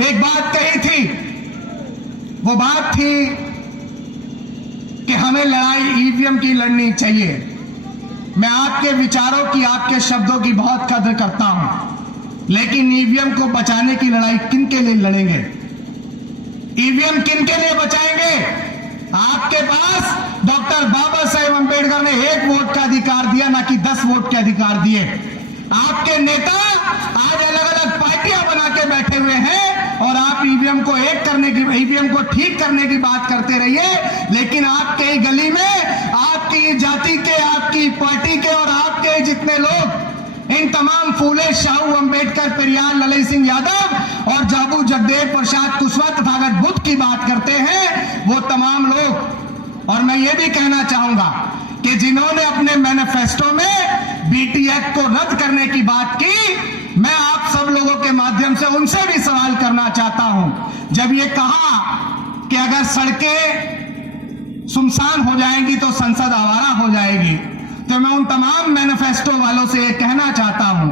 एक बात कही थी, वो बात थी कि हमें लड़ाई ईवीएम की लड़नी चाहिए। मैं आपके विचारों की, आपके शब्दों की बहुत कदर करता हूं, लेकिन ईवीएम को बचाने की लड़ाई किन के लिए लड़ेंगे? ईवीएम किन के लिए बचाएंगे? आपके पास डॉक्टर बाबा साहेब अंबेडकर ने 1 वोट का अधिकार दिया, ना कि 10 वोट के अधिकार दिए। आपके नेता आज अलग अलग पार्टियां बना के बैठे हुए हैं और आप ईवीएम को ईवीएम को ठीक करने की बात करते रहिए, लेकिन आपके ही गली में आपकी जाति के, आपकी पार्टी के और आपके जितने लोग इन तमाम फूले शाहू अंबेडकर, पेरियार, ललन सिंह यादव और बाबू जगदेव प्रसाद कुशवाहा तथागत बुद्ध की बात करते हैं, वो तमाम लोग। और मैं ये भी कहना चाहूंगा कि जिन्होंने अपने मैनिफेस्टो में बीटी एक्ट को रद्द करने की बात की, मैं आप सब लोगों के माध्यम से उनसे भी सवाल करना चाहता हूं। जब ये कहा कि अगर सड़कें सुनसान हो जाएंगी तो संसद आवारा हो जाएगी, तो मैं उन तमाम मैनिफेस्टो वालों से ये कहना चाहता हूं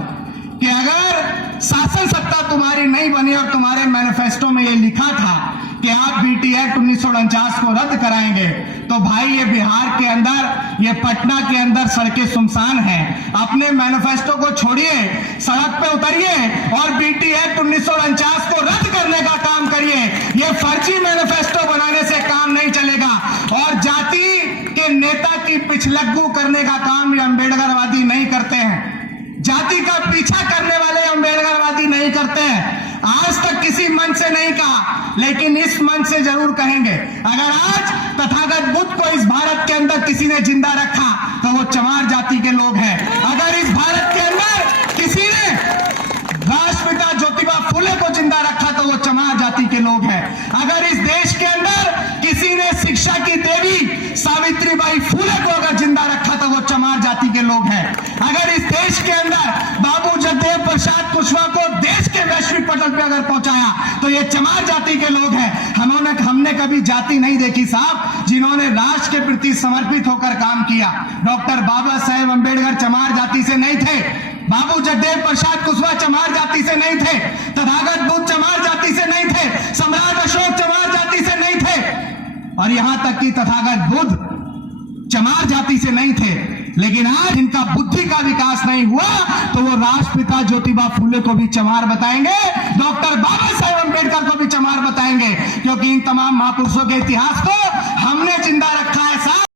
कि अगर शासन सत्ता तुम्हारी नहीं बनी और तुम्हारे मैनिफेस्टो में ये लिखा था कि आप बीटी एक्ट 1949 को रद्द कराएंगे, तो भाई ये बिहार के अंदर, ये पटना के अंदर सड़कें सुनसान हैं। अपने मैनिफेस्टो को छोड़िए, सड़क पे उतरिए और बीटी एक्ट 1949 को रद्द करने का काम करिए। ये फर्जी मैनिफेस्टो बनाने से काम नहीं चलेगा। और जाति के नेता की पिछलग्गू करने का काम ये अम्बेडकरवादी नहीं करते हैं। जाति का पीछा करने वाले अम्बेडकरवादी नहीं करते हैं। आज तक किसी मंच से नहीं कहा, लेकिन इस मंच से जरूर कहेंगे। अगर आज तथागत बुद्ध को इस भारत के अंदर किसी ने जिंदा रखा तो वो चमार जाति के लोग हैं। अगर इस भारत के अंदर किसी ने राष्ट्रपिता ज्योतिबा फुले को जिंदा रखा तो वो चमार जाति के लोग हैं। अगर इस देश के अंदर किसी ने शिक्षा की देवी सावित्रीबाई फुले को अगर जिंदा रखा तो वो चमार जाति के लोग हैं। अगर इस देश के अंदर बाबू जगदेव प्रसाद कुशवाहा को देश के वैश्विक पटल पे अगर पहुंचाया तो ये चमार जाति के लोग हैं। हमने कभी जाति नहीं देखी साहब, जिन्होंने राष्ट्र के प्रति समर्पित होकर काम किया। डॉक्टर बाबा साहेब अंबेडकर चमार जाति से नहीं थे, बाबू जगदेव प्रसाद कुशवाहा चमार जाति से नहीं थे, तथागत बुद्ध चमार जाति से नहीं थे, सम्राट अशोक चमार जाति से नहीं थे, और यहां तक कि तथागत बुद्ध चमार जाति से नहीं थे। लेकिन आज इनका बुद्धि का विकास नहीं हुआ तो वो राष्ट्रपिता ज्योतिबा फुले को भी चमार बताएंगे, डॉक्टर बाबा साहेब अंबेडकर को भी चमार बताएंगे, क्योंकि इन तमाम महापुरुषों के इतिहास को